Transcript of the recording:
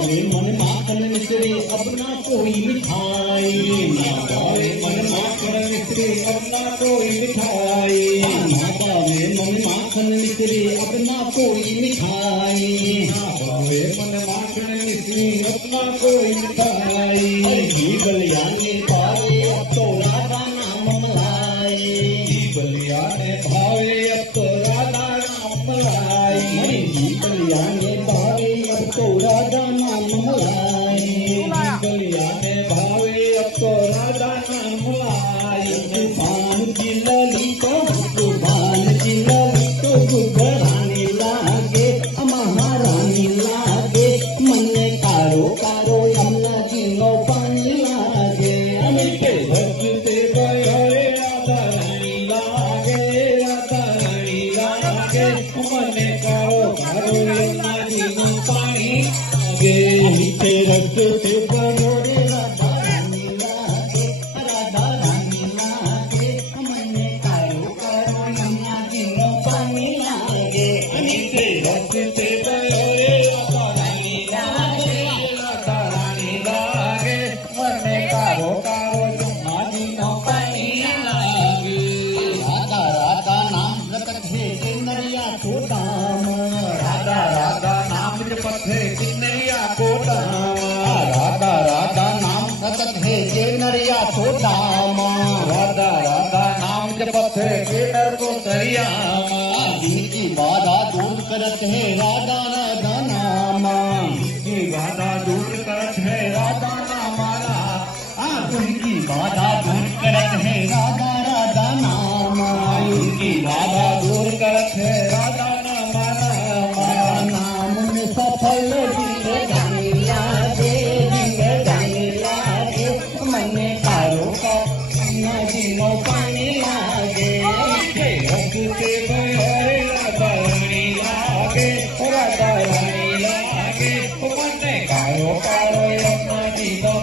भावे मन माखन मिश्री अब ना कोई मिठाई, ना भावे मन माखन मिश्री अब ना कोई मिठाई, ना भावे मन माखन मिश्री अब ना कोई मिठाई, ना भावे मन माखन मिश्री अब ना कोई मिठाई। घी बलिया ने भावे अब तो राधा नाम मलाई, घी बलिया ने भावे अब तो राधा नाम मलाई, घी बलिया ने भावे अब तो राधा नाम मलाई, बलिया ने भावे अब तो राधा नाम मलाई। तूफान की लली तो घरानी लागे महारानी लागे, मन कारो कारो यमुना जी नो पानी लागे, अमिते भजते गए राधा रानी लागे, राधा रानी लागे, मन कारो कारो यमुना जी नो पानी लागे, मीठे रक्त से बनो रे राधा रानी लागे, राधा रानी लागे, मन कारो कारो यमुना जी नो पानी लागे, मीठे रक्त से बनो रे राधा रानी लागे, राधा रानी लागे, मन कारो कारो यमुना जी नो पानी लागे। राधा राधा नाम जपत है किन्नरिया को दाम, राधा राधा नाम जपत है किन्नरिया को दाम, राधा राधा नाम जपत है किन्नरिया को दाम, राधा राधा नाम जपत है किन्नर को दरियाम, दिल की बाधा दूर करत है राधा राधा नाम, दिल की बाधा दूर करत है राधा नाम, दिल की बाधा दूर करत है राधा राधा नाम, दिल की बाधा दूर करत है राधा नाम, नाम में सफल जिंदगानी लागे, जिंदगानी लागे, मन कारो का जीनो पानी लागे, रखते गए राधा रानी लागे, राधा रानी लागे, मन कारो कारो यमुना जी नो